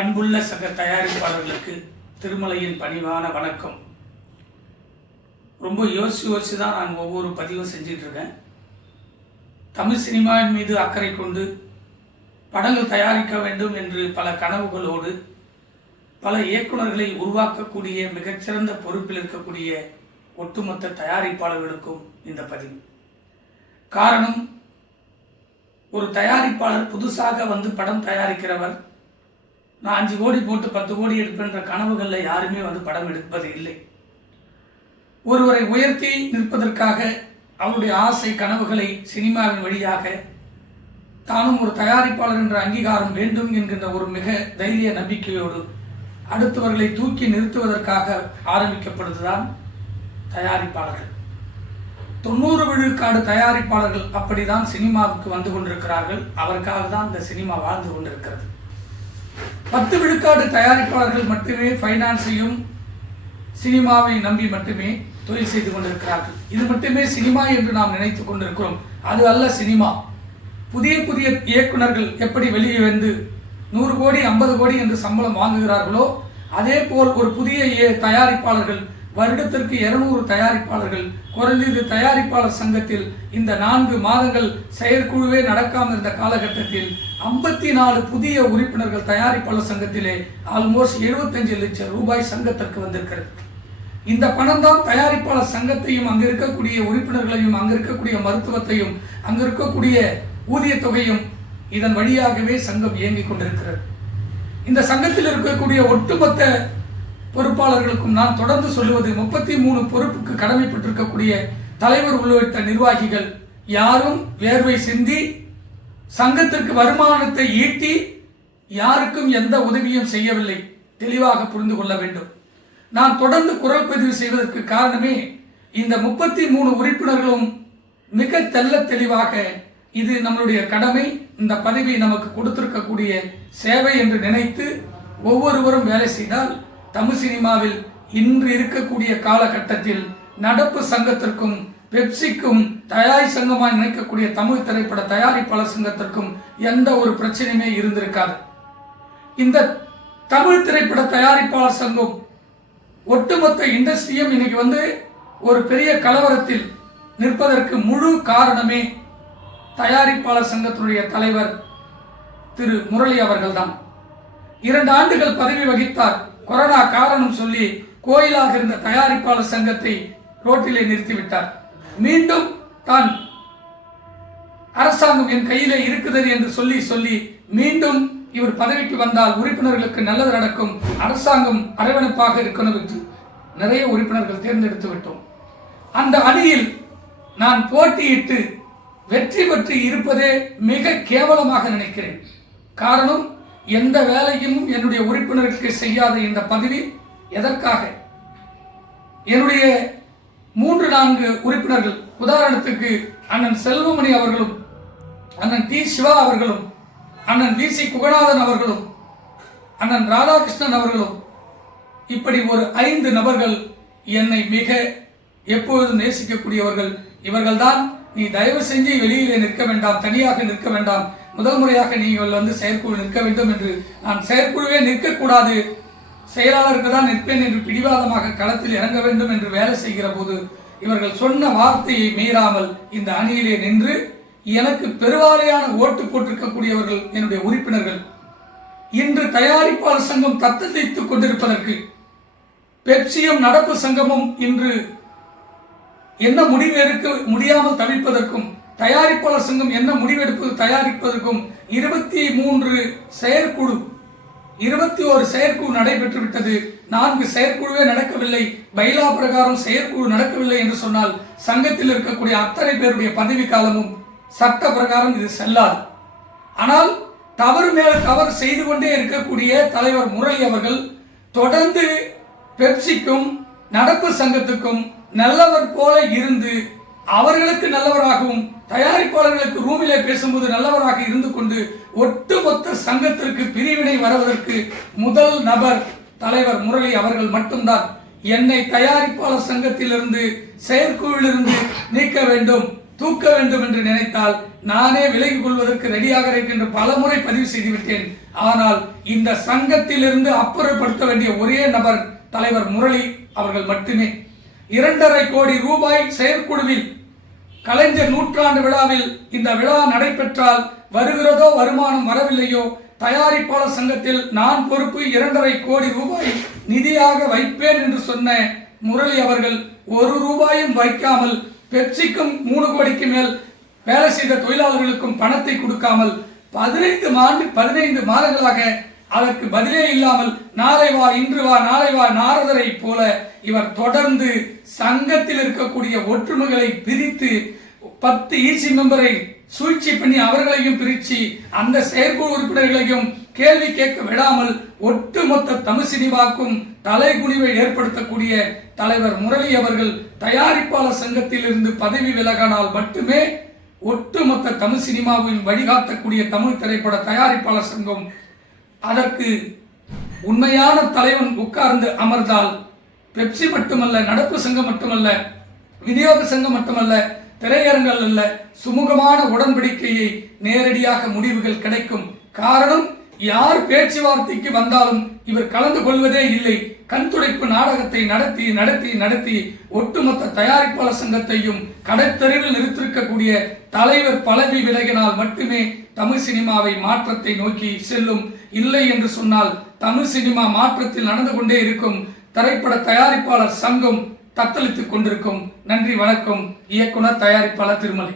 அன்புள்ள சக தயாரிப்பாளர்களுக்கு திருமலையின் பணிவான வணக்கம். ரொம்ப யோசிச்சு யோசிச்சு தான் நான் ஒவ்வொரு பதிவும் செஞ்சிட்டு இருக்கேன். தமிழ் சினிமாவின் மீது அக்கறை கொண்டு படங்கள் தயாரிக்க வேண்டும் என்று பல கனவுகளோடு பல இயக்குனர்களை உருவாக்கக்கூடிய மிகச்சிறந்த பொறுப்பில் இருக்கக்கூடிய ஒட்டுமொத்த தயாரிப்பாளர்களுக்கும் இந்த பதிவு. காரணம் ஒரு தயாரிப்பாளர் புதுசாக வந்து படம் தயாரிக்கிறவர் நான் அஞ்சு கோடி போட்டு பத்து கோடி எடுப்பேன்ற கனவுகளில் யாருமே வந்து படம் எடுப்பது இல்லை. ஒருவரை உயர்த்தி நிற்பதற்காக அவருடைய ஆசை கனவுகளை சினிமாவின் வழியாக தானும் ஒரு தயாரிப்பாளர் என்ற அங்கீகாரம் வேண்டும் என்கின்ற ஒரு மிக தைரிய நம்பிக்கையோடு அடுத்தவர்களை தூக்கி நிறுத்துவதற்காக ஆரம்பிக்கப்படுவதுதான் தயாரிப்பாளர்கள். தொண்ணூறு விழுக்காடு தயாரிப்பாளர்கள் அப்படிதான் சினிமாவுக்கு வந்து கொண்டிருக்கிறார்கள். அவருக்காக தான் இந்த சினிமா வாழ்ந்து கொண்டிருக்கிறது. பத்து விழுக்காடு தயாரிப்பாளர்கள் மட்டுமே ஃபைனான்ஸையும் சினிமாவை நம்பி மட்டுமே தொழில் செய்து கொண்டிருக்கிறார்கள். இது மட்டுமே சினிமா என்று நாம் நினைத்துக் கொண்டிருக்கிறோம். அது அல்ல சினிமா. புதிய புதிய இயக்குனர்கள் எப்படி வெளியே வந்து நூறு கோடி ஐம்பது கோடி என்று சம்பளம் வாங்குகிறார்களோ அதே போல் ஒரு புதிய தயாரிப்பாளர்கள் வருடத்திற்கு இருநூறு தயாரிப்பாளர்கள் குறைந்தது தயாரிப்பாளர் சங்கத்தில் இந்த நான்கு மாதங்கள் செயற்குழுவே நடக்காமல் இருந்த காலகட்டத்தில் ஐம்பத்தி நாலு புதிய உறுப்பினர்கள் தயாரிப்பாளர் சங்கத்திலே ஆல்மோஸ்ட் 75 லட்சம் ரூபாய் சங்கத்திற்கு வந்திருக்கிறது. இந்த பணம் தான் தயாரிப்பாளர் சங்கத்தையும் அங்கு இருக்கக்கூடிய உறுப்பினர்களையும் அங்கு இருக்கக்கூடிய மருத்துவத்தையும் அங்கு இருக்கக்கூடிய ஊதிய தொகையும் இதன் வழியாகவே சங்கம் இயங்கிக் கொண்டிருக்கிறது. இந்த சங்கத்தில் இருக்கக்கூடிய ஒட்டுமொத்த பொறுப்பாளர்களுக்கும் நான் தொடர்ந்து சொல்லுவது முப்பத்தி மூணு பொறுப்புக்கு கடமைப்பட்டிருக்கக்கூடிய தலைவர் உள்ளிட்ட நிர்வாகிகள் யாரும் வேர்வை சிந்தி சங்கத்திற்கு வருமானத்தை ஈட்டி யாருக்கும் எந்த உதவியும் செய்யவில்லை. தெளிவாக புரிந்து கொள்ள வேண்டும். நான் தொடர்ந்து குரல் பதிவு செய்வதற்கு காரணமே இந்த முப்பத்தி மூணு உறுப்பினர்களும் மிக தெள்ள தெளிவாக இது நம்மளுடைய கடமை இந்த பதவி நமக்கு கொடுத்திருக்கக்கூடிய சேவை என்று நினைத்து ஒவ்வொருவரும் வேலை செய்தால் தமிழ் சினிமாவில் இன்று இருக்கக்கூடிய காலகட்டத்தில் நடப்பு சங்கத்திற்கும் பெப்சிக்கும் தயாரி சங்கமாய் நினைக்கக்கூடிய தமிழ் திரைப்பட தயாரிப்பாளர் சங்கத்திற்கும் எந்த ஒரு பிரச்சனையுமே இருந்திருக்காது. இந்த தமிழ் திரைப்பட தயாரிப்பாளர் சங்கம் ஒட்டுமொத்த இண்டஸ்ட்ரியும் இன்னைக்கு வந்து ஒரு பெரிய கலவரத்தில் நிற்பதற்கு முழு காரணமே தயாரிப்பாளர் சங்கத்தினுடைய தலைவர் திரு முரளி அவர்கள்தான். இரண்டு ஆண்டுகள் பதவி வகித்தார். கொரோனா காரணம் சொல்லி கோயிலாக இருந்த தயாரிப்பாளர் சங்கத்தை ரோட்டிலே நிறுத்திவிட்டார். மீண்டும் தான் அரசாங்கம் என் கையிலே இருக்குது என்று சொல்லி சொல்லி மீண்டும் இவர் பதவிக்கு வந்தால் உறுப்பினர்களுக்கு நல்லது நடக்கும். அரசாங்கம் அரவணைப்பாக இருக்கணும் என்று நிறைய உறுப்பினர்கள் தேர்ந்தெடுத்து விட்டோம். அந்த அணியில் நான் போட்டியிட்டு வெற்றி பெற்று இருப்பதே மிக கேவலமாக நினைக்கிறேன். காரணம் எந்த வேலையும் என்னுடைய உறுப்பினர்களுக்கு செய்யாத இந்த பதவி எதற்காக? என்னுடைய மூன்று நான்கு உறுப்பினர்கள் உதாரணத்துக்கு அண்ணன் செல்வமணி அவர்களும் அண்ணன் டி சிவா அவர்களும் அண்ணன் வி சி குகநாதன் அவர்களும் அண்ணன் ராதாகிருஷ்ணன் அவர்களும் இப்படி ஒரு ஐந்து நபர்கள் என்னை மிக எப்பொழுதும் நேசிக்கக்கூடியவர்கள். இவர்கள்தான் நீ தயவு செஞ்சு வெளியிலே நிற்க வேண்டாம் தனியாக நிற்க வேண்டாம். முதல் முறையாக நீங்கள் வந்து செயற்குழு நிற்க வேண்டும் என்று நான் செயற்குழுவே நிற்கக்கூடாது. செயலாளருக்கு தான் நிற்பேன் என்று பிடிவாதமாக களத்தில் இறங்க வேண்டும் என்று வேலை செய்கிற போது இவர்கள் சொன்ன வார்த்தையை மீறாமல் இந்த அணியிலே நின்று எனக்கு பெருவாரியான ஓட்டு போட்டிருக்கக்கூடியவர்கள் என்னுடைய உறுப்பினர்கள். இன்று தயாரிப்பாளர் சங்கம் தத்தளித்துக் கொண்டிருப்பதற்கு பெப்சியும் நடப்பு சங்கமும் இன்று என்ன முடிவு எடுக்க முடியாமல் தவிப்பதற்கும் தயாரிப்பாளர் சங்கம் என்ன முடிவெடுப்பது தயாரிப்பதற்கும் இருபத்தி மூன்று செயற்குழு இருபத்தி ஒரு செயற்குழு நடைபெற்று விட்டது நான்கு செயற்குழுவே நடக்கவில்லை. பைலா பிரகாரம் செயற்குழு நடக்கவில்லை என்று சொன்னால் சங்கத்தில் இருக்கக்கூடிய அத்தனை பேருடைய பதவி காலமும் சட்ட பிரகாரம் இது செல்லாது. ஆனால் தவறு மேல தவறு செய்து கொண்டே இருக்கக்கூடிய தலைவர் முரளி அவர்கள் தொடர்ந்து பெப்சிக்கும் நடப்பு சங்கத்துக்கும் நல்லவர் போல இருந்து அவர்களுக்கு நல்லவராகவும் தயாரிப்பாளர்களுக்கு ரூமிலே பேசும்போது நல்லவராக இருந்து கொண்டு ஒட்டுமொத்த சங்கத்திற்கு பிரிவினை வருவதற்கு முதல் நபர் தலைவர் முரளி அவர்கள் மட்டும்தான். என்னை தயாரிப்பாளர் சங்கத்திலிருந்து செயற்குழுவிலிருந்து நீக்க வேண்டும் தூக்க வேண்டும் என்று நினைத்தால் நானே விலகிக் கொள்வதற்கு ரெடியாக இருக்கின்ற பல முறை பதிவு செய்துவிட்டேன் ஆனால் இந்த சங்கத்திலிருந்து அப்புறப்படுத்த வேண்டிய ஒரே நபர் தலைவர் முரளி அவர்கள் மட்டுமே. இரண்டரை கோடி ரூபாய் செயற்குழுவில் கலைஞர் நூற்றாண்டு விழாவில் இந்த விழா நடைபெற்றால் வருகிறதோ வருமானம் வரவில்லையோ தயாரிப்பாளர் சங்கத்தில் நான் பொறுப்பு இரண்டரை கோடி ரூபாய் நிதியாக வைப்பேன் என்று சொன்ன முரளி அவர்கள் ஒரு ரூபாயும் வைக்காமல் பெப்சிக்கும் மூணு கோடிக்கு மேல் வேலை செய்த தொழிலாளர்களுக்கும் பணத்தை கொடுக்காமல் பதினைந்து ஆண்டு பதினைந்து மாதங்களாக அதற்கு பதிலே இல்லாமல் நாளை வா இன்று வா நாளை வா நாரதரை போல இவர் தொடர்ந்து சங்கத்தில் இருக்கக்கூடிய ஒற்றுமைகளை பிரித்து பத்து ஈசி மெம்பரை சூழ்ச்சி பண்ணி அவர்களையும் பிரித்து அந்த செயற்குழு உறுப்பினர்களையும் கேள்வி கேட்க விடாமல் ஒட்டுமொத்த தமிழ் சினிமாக்கும் தலைகுனிவை ஏற்படுத்தக்கூடிய தலைவர் முரளி அவர்கள் தயாரிப்பாளர் சங்கத்தில் இருந்து பதவி விலகானால் மட்டுமே ஒட்டுமொத்த தமிழ் சினிமாவின் வழிகாட்டக்கூடிய தமிழ் திரைப்பட தயாரிப்பாளர் சங்கம் அதற்கு உண்மையான தலைவன் உட்கார்ந்து அமர்ந்தால் பெப்சி மட்டுமல்ல நடப்பு சங்கம் மட்டுமல்ல விநியோக சங்கம் மட்டுமல்ல திரையரங்கள் அல்ல சுமூகமான உடன்படிக்கையை நேரடியாக முடிவுகள் கிடைக்கும். காரணம் யார் பேச்சுவார்த்தைக்கு வந்தாலும் இவர் கலந்து கொள்வதே இல்லை. கண்துடைப்பு நாடகத்தை நடத்தி நடத்தி நடத்தி ஒட்டுமொத்த தயாரிப்பாளர் சங்கத்தையும் கடைத்தெருவில் நிறுத்திருக்கக்கூடிய தலைவர் பலவி விலகினால் மட்டுமே தமிழ் சினிமாவை மாற்றத்தை நோக்கி செல்லும். இல்லை என்று சொன்னால் தமிழ் சினிமா மாற்றத்தில் நடந்து கொண்டே இருக்கும். திரைப்பட தயாரிப்பாளர் சங்கம் தத்தளித்துக் கொண்டிருக்கும். நன்றி வணக்கம். இயக்குனர் தயாரிப்பாளர் திருமலை.